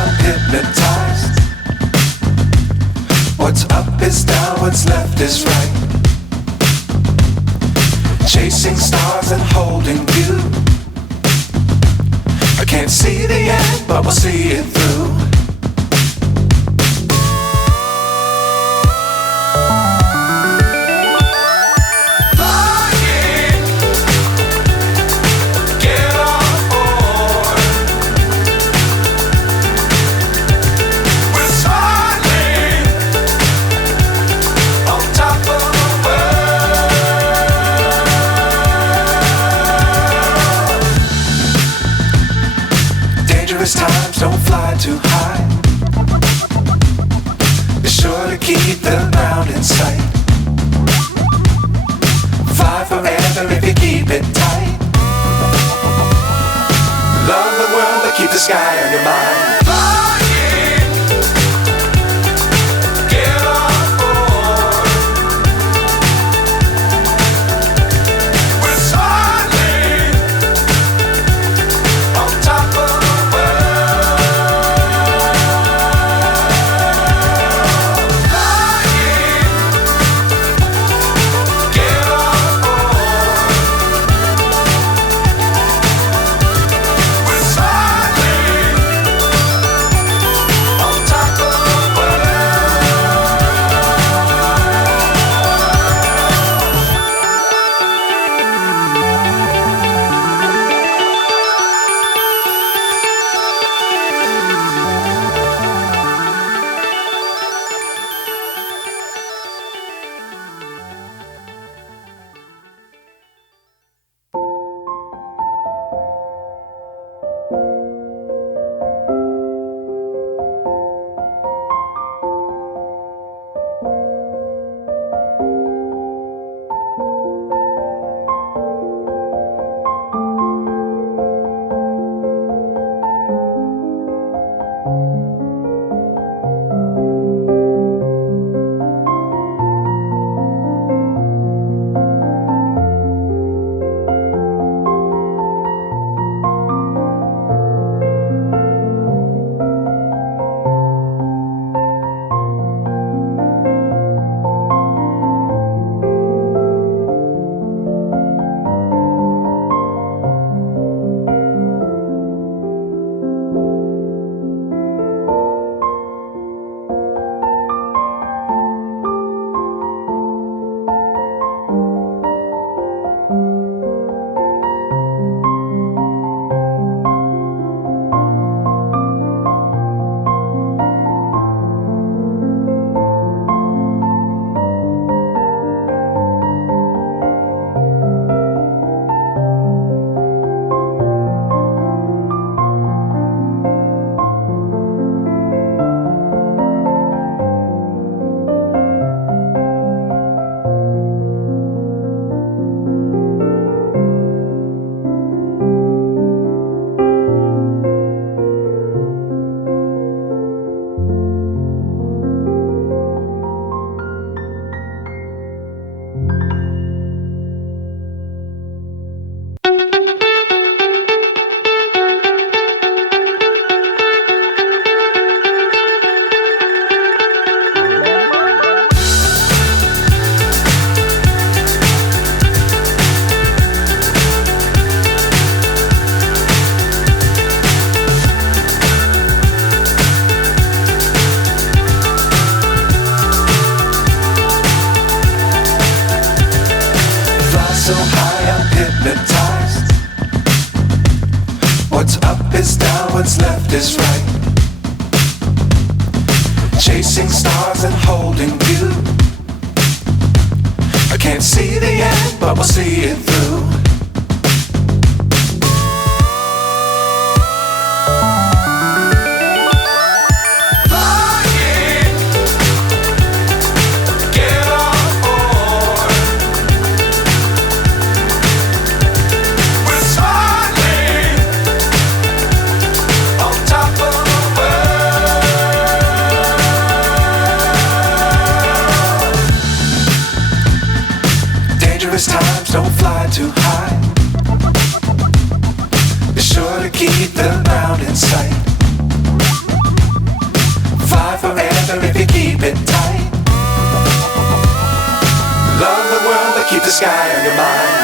I'm hypnotized. What's up is down, what's left is right. Chasing stars and holding you. I can't see the end, but we'll see it through. Times don't fly too high. Be sure to keep the ground in sight. Fly forever if you keep it tight. Love the world but keep the sky on your mind. So high I'm hypnotized. What's up is down, what's left is right. Chasing stars and holding you. I can't see the end, but we'll see it through. Times don't fly too high. Be sure to keep the ground in sight. together if you keep it tight. Love the world, but keep the sky on your mind.